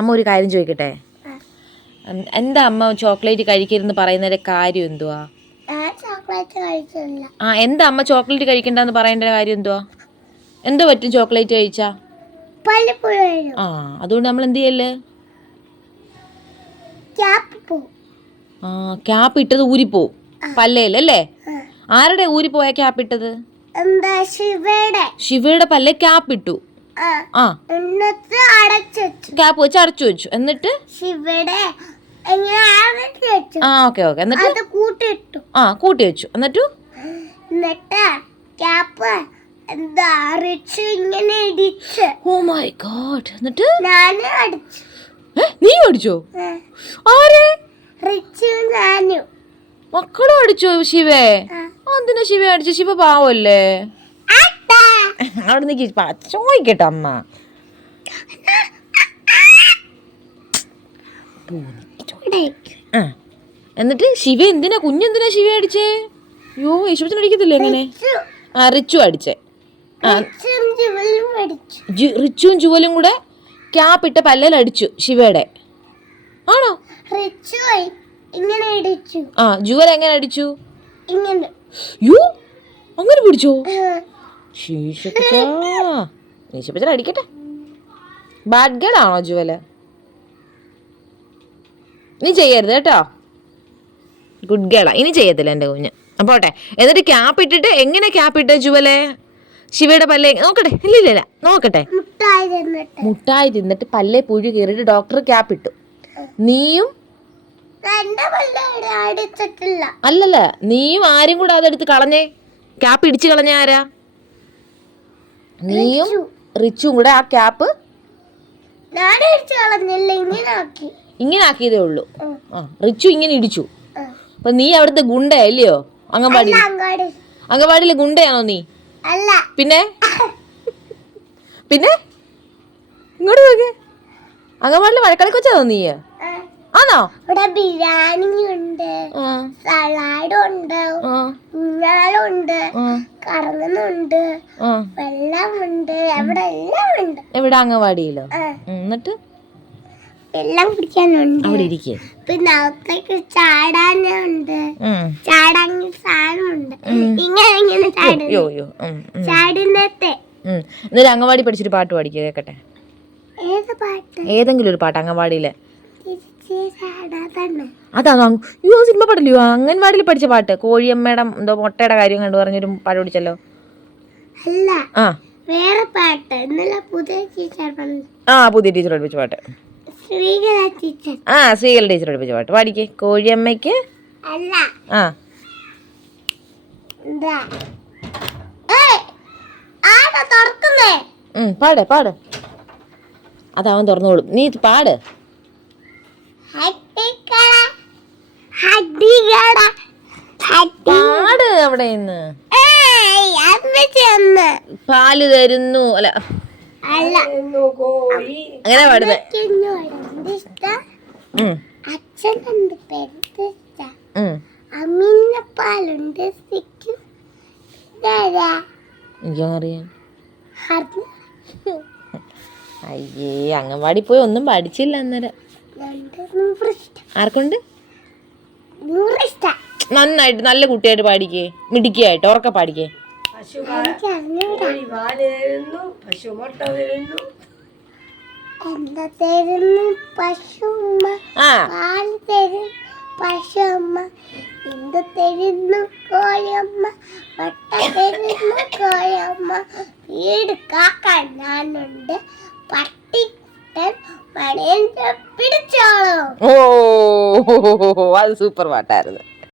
അമ്മ ഒരു കാര്യം ചോദിക്കട്ടെ? എന്താ അമ്മ ചോക്ലേറ്റ് കഴിക്കരുതെന്ന് പറയുന്നതിന്റെ കാര്യം എന്തുവാ? ആ എന്താ അമ്മ ചോക്ലേറ്റ് കഴിക്കണ്ടെന്ന് പറയേണ്ട കാര്യം എന്തുവാ? എന്തോ പറ്റും ചോക്ലേറ്റ് കഴിച്ചാ? ആ അതുകൊണ്ട് നമ്മൾ എന്ത് ചെയ്യല്ലേ ആ ക്യാപ്പ് ഇട്ടത് ഊരിപ്പോവും പല്ലേലല്ലേ. ആരുടെ ഊരിപ്പോയ ക്യാപ്പ് ഇട്ടത്? ശിവയുടെ പല്ലേ ക്യാപ്പ് ഇട്ടു. ആ ക്യാപ്പ് വെച്ച്. അടച്ചു വെച്ചു. എന്നിട്ട്? അടച്ചു ആ ഓക്കെ ഓക്കെ എന്നിട്ട്? കൂട്ടിട്ടു. ആ കൂട്ടി വെച്ചു. എന്നിട്ടു? എന്നിട്ട് ക്യാപ്പ് എന്താ റിച്ച് ഇങ്ങനെ ഇടിച്ച്. ഓ മൈ ഗോഡ് എന്നിട്ട്? ഞാൻ അടിച്ചു. നീ അടിച്ചോ? ആരെ? റിച്ചും ഞാനും. മക്കളും അടിച്ചോ ശിവേ. എന്തിനാ ശിവ അടിച്ചു? ശിവ പാവല്ലേ. അവിടെ നിൽക്കി ചോദിക്കട്ടെ അമ്മ. ആ. എന്നിട്ട് ശിവ എന്തിനാ കുഞ്ഞെന്തിനാ ശിവ അടിച്ചേ? അയ്യോ യേശുപ്പച്ചൻ അടിക്കത്തില്ലേ എങ്ങനെ അരിച്ചു ആ റിച്ചു അടിച്ചേ. റിച്ചും അടിച്ചു. റിച്ചുവും ജുവലും കൂടെ ക്യാപ്പ് ഇട്ട പല്ലലടിച്ചു ശിവയുടെ. ആണോ? ഇങ്ങനെ ഇടിച്ചു ആ ജുവൽ എങ്ങനെ അടിച്ചു? ഇങ്ങനെ. യോ അങ്ങനെ പിടിച്ചോ? അടിക്കട്ടെ. ബാഡ് ഗേൾ ആണോ ജുവൽ? നീ ചെയ്യരുത് കേട്ടോ. ഗുഡ് ഗേളാ ഇനി ചെയ്യത്തില്ല എന്റെ കുഞ്ഞ്. അപ്പോട്ടെ എന്നിട്ട് ക്യാപ്പ് ഇട്ടിട്ട് എങ്ങനെ ക്യാപ്പ് ഇട്ട ജുവലെ? ശിവയുടെ പല്ലേ നോക്കട്ടെ. ഇല്ല ഇല്ല ഇല്ല. നോക്കട്ടെ. മുട്ടായി തിന്നിട്ട്. പല്ലെ പുഴു കയറിയിട്ട് ഡോക്ടർ ക്യാപ്പ് ഇട്ടു. നീയും അല്ലല്ല. നീയും ആരും കൂടെ അതെടുത്ത് കളഞ്ഞേ? ക്യാപ്പ് ഇടിച്ചു കളഞ്ഞ ആരാ? നീയും റിച്ചു. കൂടെ ആ ക്യാപ്പ് ഇങ്ങനെ ആക്കി. ഇങ്ങനെ ആക്കിയതേ ഉള്ളൂ. ആ. റിച്ചു ഇങ്ങനെ ഇടിച്ചു. അപ്പൊ നീ അവിടുത്തെ ഗുണ്ട അല്ലയോ അംഗൻവാടി. അംഗൻവാടിയിലെ ഗുണ്ടയാണോ നീ? പിന്നെ? പിന്നെ? ഇങ്ങോട്ട് നോക്ക്. അംഗൻവാടിയിലെ മഴക്കളി കൊച്ചാണോ നീ. ആണോ? ഇവിടെ ബിരിയാണി ഉണ്ട് സലാഡ് ഉണ്ട് ഉണ്ട് ഊഞ്ഞാലുണ്ട് കറങ്ങുന്നുണ്ട് വെള്ളമുണ്ട് അവിടെ എല്ലാം ഉണ്ട്. എവിടെ അംഗൻവാടിയിലോ. ഉം, എന്നിട്ട്? വെള്ളം കുടിക്കാനുണ്ട്. അവിടെ ഇരിക്കേ. പിന്നെ അകത്തേക്ക് ചാടാനുണ്ട് ചാടാൻ സാധനമുണ്ട് ഇങ്ങനെ ഇങ്ങനെ ചാടുന്നു. യോ യോ ഉം, ഉം, ചാടുന്നത്തെ. എന്നിട്ട് അംഗൻവാടി പാട്ട് പാടിക്കുക കേക്കട്ടെ? ഏത് പാട്ട്? ഏതെങ്കിലും ഒരു പാട്ട് അംഗൻവാടിയിലെ അതാണോ? യോ സിനിമ പാട്ടല്ലയോ അംഗൻവാടിയിൽ പഠിച്ച പാട്ട്. കോഴിയമ്മയുടെ എന്തോ മുട്ടയുടെ കാര്യം കണ്ടു പറഞ്ഞൊരു പാട്ട് പഠിച്ചല്ലോ. അല്ല ആ. വേറെ പാട്ട്. ഇന്നലെ പുതിയ ടീച്ചർ ആ പുതിയ ടീച്ചർ പഠിപ്പിച്ച പാട്ട്. ശ്രീകല ടീച്ചർ ആ ശ്രീകല ടീച്ചർ പഠിപ്പിച്ച പാട്ട്. പാടിക്കേ. കോഴിയമ്മയ്ക്ക്? അല്ല. ആ. പാടെ പാടെ. അതവൻ തുറന്നോളും. നീ പാട്. പാട് അവിടെ നിന്ന് പാൽ തരുന്നു. അല്ല. അല്ല. അങ്ങനെ പാടുന്നത് അച്ഛനുണ്ട് എനിക്കറിയാം ഹർന്ന് അയ്യേ അങ്ങനെ പോയി ഒന്നും പഠിച്ചില്ല അന്നേരം. ആർക്കുണ്ട്? നന്നായിട്ട് നല്ല കുട്ടിയായിട്ട് പാടിക്കേ. മിടുക്കിയായിട്ട് ഉറക്കെ പാടിക്കേ. എനിക്ക് അറിഞ്ഞൂടാ എന്താ തരുന്നു പശുമ്മ? ആ. പാൽ തരും പശുമ്മ. എന്ത് തരുന്നു കോയമ്മ വട്ട തരുന്നു കോയമ്മ വീട് കാക്കാൻ ഞാനുണ്ട്. പട്ടിക്കുട്ടൻ മണിയൻ പിടിച്ചോളൂ ഓ അത് സൂപ്പർ പാട്ടായിരുന്നു.